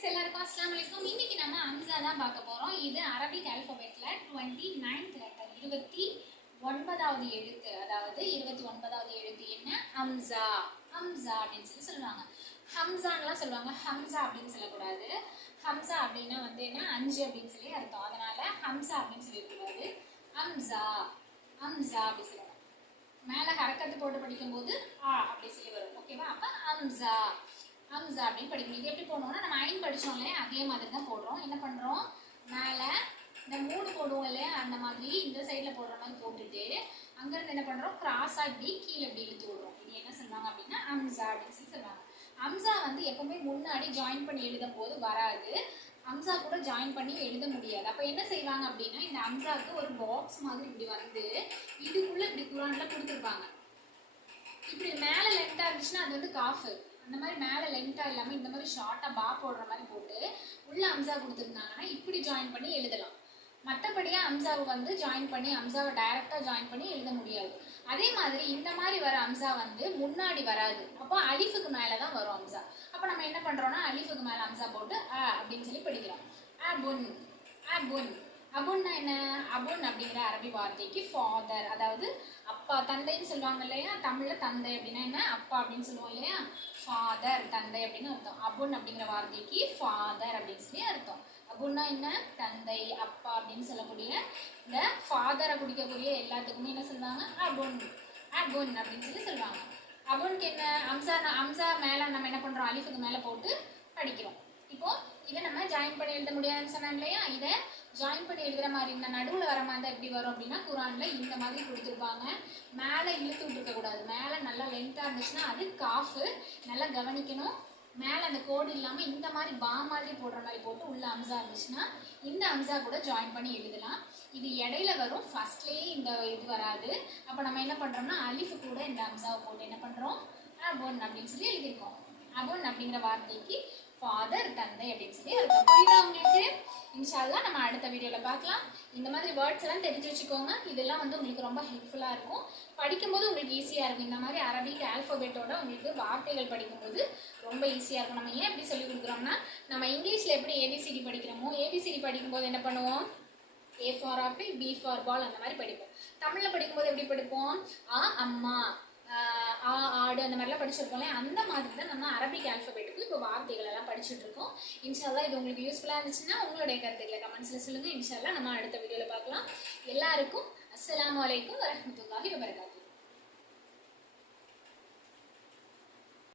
Friends எல்லாருக்கும் அஸ்லாம் வலைக்கும் இன்னைக்கு நம்ம அம்சா தான் பார்க்க போகிறோம் இது அரபிக் ஆல்பபெட்ல டுவெண்ட்டி நைன்த் லெட்டர் இருபத்தி ஒன்பதாவது எழுத்து. அதாவது இருபத்தி ஒன்பதாவது எழுத்து என்ன? ஹம்சா ஹம்சா அப்படின்னு சொல்லி சொல்லுவாங்க. ஹம்சான்லாம் சொல்லுவாங்க. ஹம்சா அப்படின்னு சொல்லக்கூடாது. ஹம்சா அப்படின்னா வந்து என்ன? அஞ்சு அப்படின்னு சொல்லி அர்த்தம். அதனால ஹம்சா அப்படின்னு சொல்லக்கூடாது ஹம்சா ஹம்சா அப்படி சொல்லுவாங்க. மேலே ஹரக்கத்து போட்டு படிக்கும்போது ஆ அப்படி சொல்லி வரும். ஓகேவா? அப்போ ஹம்சா ஹம்சா அப்படின்னு படிக்கணும் இது எப்படி போடணும்னா நம்ம ஐன் படித்தோம் இல்லையா அதே மாதிரி தான் போடுறோம். என்ன பண்ணுறோம் மேலே இந்த மூணு போடுவோம் இல்லையா? அந்த மாதிரி இந்த சைடில் போடுற மாதிரி போட்டுட்டு அங்கேருந்து என்ன பண்ணுறோம் கிராஸாக இப்படி கீழே இப்படி இழுத்து விடுறோம். இது என்ன சொல்லுவாங்க அப்படின்னா அம்சா அப்படின்னு சொல்லி சொல்லுவாங்க. அம்சா வந்து எப்பவுமே முன்னாடி ஜாயின் பண்ணி எழுதும் போது வராது. அம்சா கூட ஜாயின் பண்ணி எழுத முடியாது. அப்போ என்ன செய்வாங்க அப்படின்னா இந்த அம்சாவுக்கு ஒரு பாக்ஸ் மாதிரி இப்படி வந்து இதுக்குள்ளே இப்படி குரான்ல கொடுத்துருப்பாங்க. இப்படி மேலே லென்த்தாக இருந்துச்சுன்னா அது வந்து காஃபு. அந்த மாதிரி மேலே லென்த்தாக இல்லாமல் இந்த மாதிரி ஷார்ட்டாக பா போடுற மாதிரி போட்டு உள்ளே அம்சா கொடுத்துருந்தாங்கன்னா இப்படி ஜாயின் பண்ணி எழுதலாம். மற்றபடியாக அம்சாவை வந்து ஜாயின் பண்ணி அம்சாவை டைரெக்டாக ஜாயின் பண்ணி எழுத முடியாது. அதே மாதிரி இந்த மாதிரி வர அம்சா வந்து முன்னாடி வராது. அப்போ அலிஃபுக்கு மேலே தான் வரும் அம்சா. அப்போ நம்ம என்ன பண்ணுறோன்னா அலிஃபுக்கு மேலே அம்சா போட்டு ஆ அப்படின்னு சொல்லி படிக்கிறோம். ஆ புன். அபுன்னா என்ன? அபுன் அப்படிங்கிற அரபி வார்த்தைக்கு ஃபாதர் அதாவது அப்பா தந்தைன்னு சொல்லுவாங்க இல்லையா? தமிழில் தந்தை அப்படின்னா என்ன? அப்பா அப்படின்னு சொல்லுவோம் இல்லையா? ஃபாதர் தந்தை அப்படின்னு அர்த்தம். அபுன் அப்படிங்கிற வார்த்தைக்கு ஃபாதர் அப்படின்னு சொல்லி அர்த்தம். அபுன்னா என்ன? தந்தை அப்பா அப்படின்னு சொல்லக்கூடிய இந்த ஃபாதரை குடிக்கக்கூடிய எல்லாத்துக்குமே என்ன சொல்லுவாங்க? அபுன். அபுன் அப்படின்னு சொல்லி சொல்லுவாங்க. அபுன்க்கு என்ன? அம்சா அம்சா மேலே நம்ம என்ன பண்ணுறோம் அலிஃபுக்கு மேலே போட்டு படிக்கிறோம். இப்போது இதை நம்ம ஜாயின் பண்ணி எழுத முடியாதுன்னு சொன்னோம் இல்லையா? இதை ஜாயின் பண்ணி எழுதுற மாதிரி இருந்தால் நடுவில் வர மாதிரி தான் எப்படி வரும் அப்படின்னா குரானில் இந்த மாதிரி கொடுத்துருப்பாங்க. மேலே இழுத்து விட்டுருக்கக்கூடாது மேலே நல்லா லென்த்தாக இருந்துச்சுன்னா அது காஃபு நல்லா கவனிக்கணும். மேலே அந்த கோடு இல்லாமல் இந்த மாதிரி பா மாதிரி போடுற மாதிரி போட்டு உள்ள அம்சா இருந்துச்சுன்னா இந்த அம்சா கூட ஜாயின் பண்ணி எழுதலாம். இது இடையில வரும். ஃபர்ஸ்ட்லேயே இந்த இது வராது. அப்போ நம்ம என்ன பண்ணுறோம்னா அலிஃபு கூட இந்த அம்சாவை போட்டு என்ன பண்ணுறோம் அபோன் அப்படின்னு சொல்லி எழுதியிருக்கோம். அபோன் அப்படிங்கிற வார்த்தைக்கு ஃபாதர் தந்தை அப்படின்னு சொல்லி இருக்கும் புரியுதா உங்களுக்கு? இன்ஷால்லாம் நம்ம அடுத்த வீடியோவில் பார்க்கலாம். இந்த மாதிரி வேர்ட்ஸ் எல்லாம் தெரிஞ்சு வச்சுக்கோங்க. இதெல்லாம் வந்து உங்களுக்கு ரொம்ப ஹெல்ப்ஃபுல்லாக இருக்கும். படிக்கும்போது உங்களுக்கு ஈஸியாக இருக்கும். இந்த மாதிரி அரபிக் ஆல்ஃபபெட்டோட உங்களுக்கு வார்த்தைகள் படிக்கும்போது ரொம்ப ஈஸியாக இருக்கும். நம்ம ஏன் எப்படி சொல்லிக் கொடுக்குறோம்னா நம்ம இங்கிலீஷில் எப்படி ஏபிசிடி படிக்கிறோமோ ஏபிசிடி படிக்கும்போது என்ன பண்ணுவோம்? A for apple B for ball அந்த மாதிரி படிப்போம். தமிழில் படிக்கும்போது எப்படி படிப்போம்? ஆ அம்மா. ஆ ஆடு அந்த மாதிரிலாம் படிச்சிருக்கோம்ல. அந்த மாதிரி தான் நம்ம அரபிக் ஆல்ஃபபெட்டுக்கு இப்போ வார்த்தைகள் எல்லாம் படிச்சுட்டு இருக்கோம் இன்ஷால்லா இது உங்களுக்கு யூஸ்ஃபுல்லாக இருந்துச்சுன்னா உங்களுடைய கருத்துக்களை கமெண்ட்ஸில் சொல்லுங்கள் இன்ஷால்லா நம்ம அடுத்த வீடியோவில் பார்க்கலாம். எல்லாருக்கும் அஸ்லாம் அலைக்கும் வரமத்துல்லாஹி வபரகாத்துஹு.